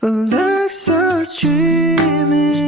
Alexa's dreaming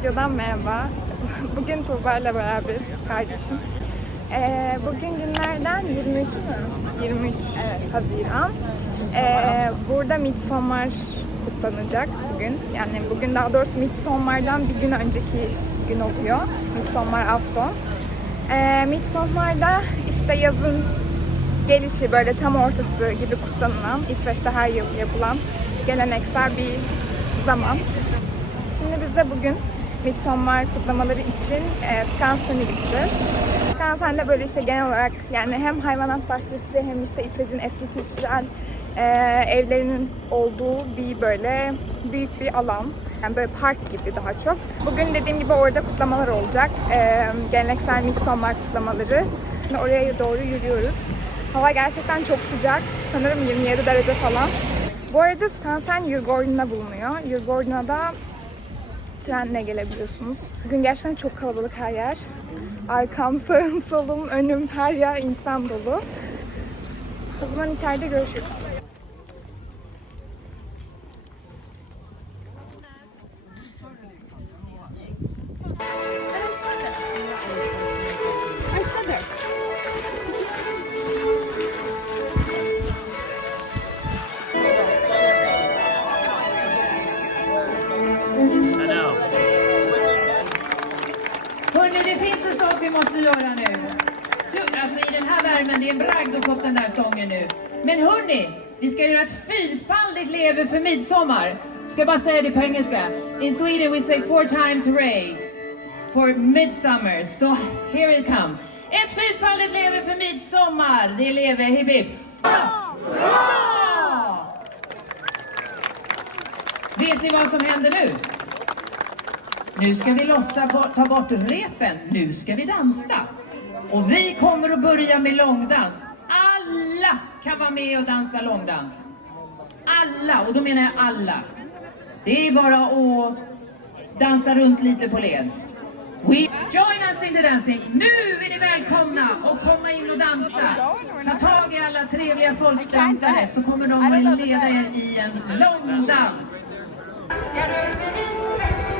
videodan merhaba. Bugün Tuğba ile beraberiz kardeşim. Ee, bugün günlerden 23 mü? 23 Haziran. Ee, burada Midsommar kutlanacak bugün. Yani bugün daha doğrusu Midsommar'dan bir gün önceki gün oluyor. Midsommar Afton. Ee, Midsommar'da işte yazın gelişi böyle tam ortası gibi kutlanılan, İsveç'te her yıl yapılan geleneksel bir zaman. Şimdi biz de bugün Midsommar kutlamaları için e, Skansen'e gideceğiz. Skansen'de böyle işte genel olarak yani hem hayvanat bahçesi hem işte İsveç'in eski kültürel e, evlerinin olduğu bir böyle büyük bir alan. Yani böyle park gibi daha çok. Bugün dediğim gibi orada kutlamalar olacak. E, geleneksel Midsommar kutlamaları. Şimdi oraya doğru yürüyoruz. Hava gerçekten çok sıcak. Sanırım 27 derece falan. Bu arada Skansen Djurgården'da bulunuyor. Djurgården'a da trenle gelebiliyorsunuz. Bugün gerçekten çok kalabalık her yer. Arkam, sağım, solum, önüm her yer insan dolu. O zaman içeride görüşürüz. Hörni, vi måste göra nu. Alltså i den här värmen, det är en bragd att få upp den där stången nu. Men hörni, vi ska göra ett fyrfaldigt lever för midsommar. Ska bara säga det på engelska. In Sweden we say four times hooray for midsummer. So here it come. Ett fyrfaldigt lever för midsommar. Det leve hipp hipp. Vet ni vad som händer nu? Nu ska vi lossa, ta bort repen. Nu ska vi dansa. Och vi kommer att börja med långdans. Alla kan vara med och dansa långdans. Alla, och då menar jag alla. Det är bara att dansa runt lite på led. We join us in the dancing. Nu är ni välkomna att komma in och dansa. Ta tag i alla trevliga folkdansare så kommer de att leda er i en långdans. Ska du riset,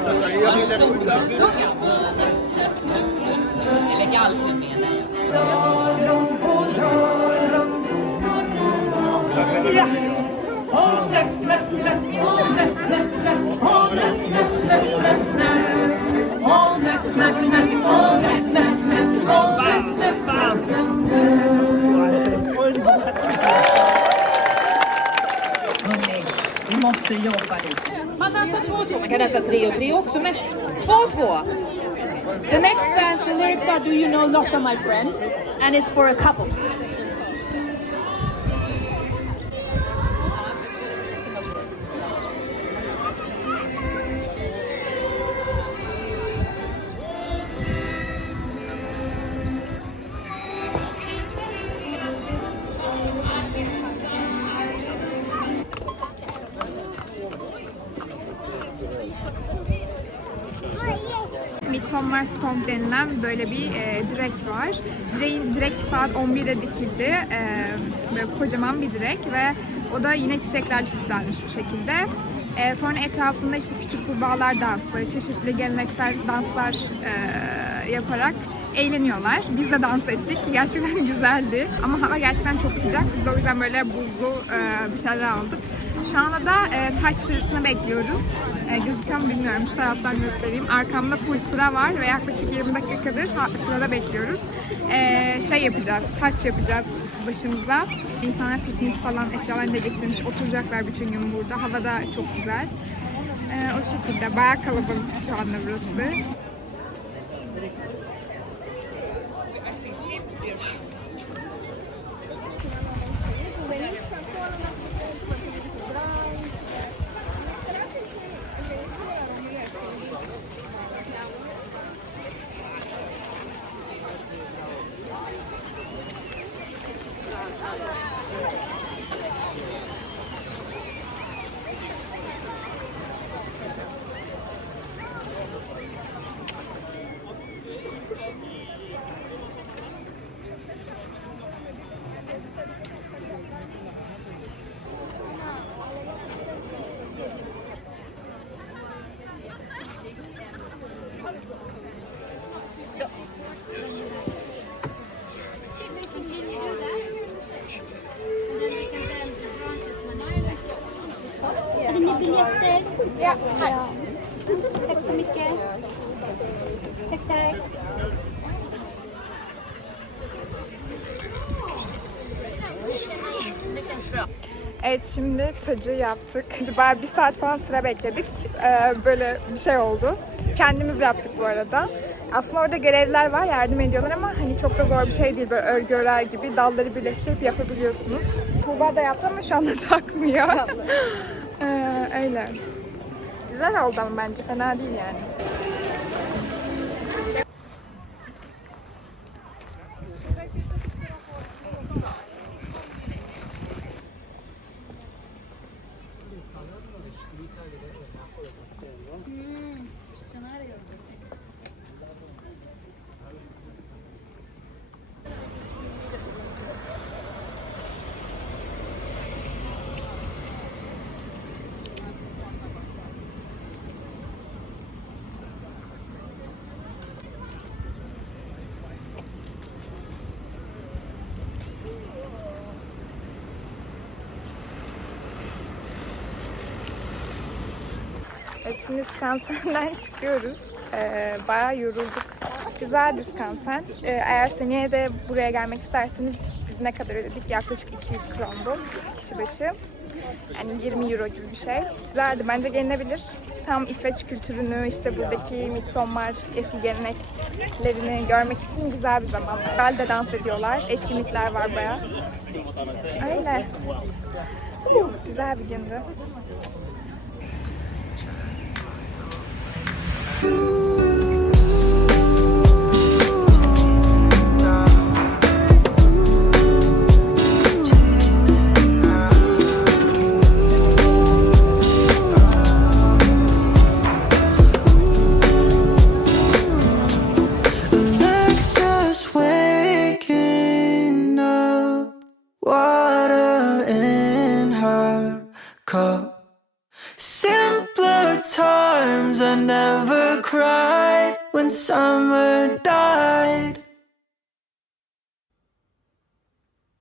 Stora suggan. Eller galgen menar jag. Kan dansa tre och tre också, men två och två. The next dance, the lyrics are Do you know Lotta my friend? And it's for a couple. Song denilen böyle bir e, direk var. Direğin direk saat 11'de dikildi. E, böyle kocaman bir direk ve o da yine çiçeklerle süslenmiş bir şekilde. E, sonra etrafında işte küçük kurbağalar dansı, çeşitli geleneksel danslar e, yaparak eğleniyorlar. Biz de dans ettik. Gerçekten güzeldi. Ama hava gerçekten çok sıcak. Biz de o yüzden böyle buzlu e, bir şeyler aldık. Şu anda da e, taç sırasını bekliyoruz. E, gözüküyor mu bilmiyorum. Şu taraftan göstereyim. Arkamda full sıra var ve yaklaşık 20 dakikadır ha- sırada bekliyoruz. E, şey yapacağız, taç yapacağız başımıza. İnsanlar piknik falan eşyalarını da getirmiş. Oturacaklar bütün gün burada. Hava da çok güzel. E, o şekilde. Bayağı kalabalık şu anda burası. Tack så mycket. Tack, tack. Evet şimdi tacı yaptık. Bayağı bir saat falan sıra bekledik. Ee, böyle bir şey oldu. Kendimiz yaptık bu arada. Aslında orada görevliler var yardım ediyorlar ama hani çok da zor bir şey değil. Böyle örgü örer gibi dalları birleştirip yapabiliyorsunuz. Tuğba da yaptı ama şu anda takmıyor. ee, öyle. Güzel ama bence fena değil yani. Evet şimdi Skansen'den çıkıyoruz. Ee, bayağı yorulduk. Güzel bir Skansen. Ee, eğer seneye de buraya gelmek isterseniz biz ne kadar ödedik? Yaklaşık 200 krondu kişi başı. Yani 20 euro gibi bir şey. Güzeldi. Bence gelinebilir. Tam İsveç kültürünü, işte buradaki Midsommar eski geleneklerini görmek için güzel bir zaman. Güzel de dans ediyorlar. Etkinlikler var bayağı. Öyle. Güzel bir gündü. Ooh. summer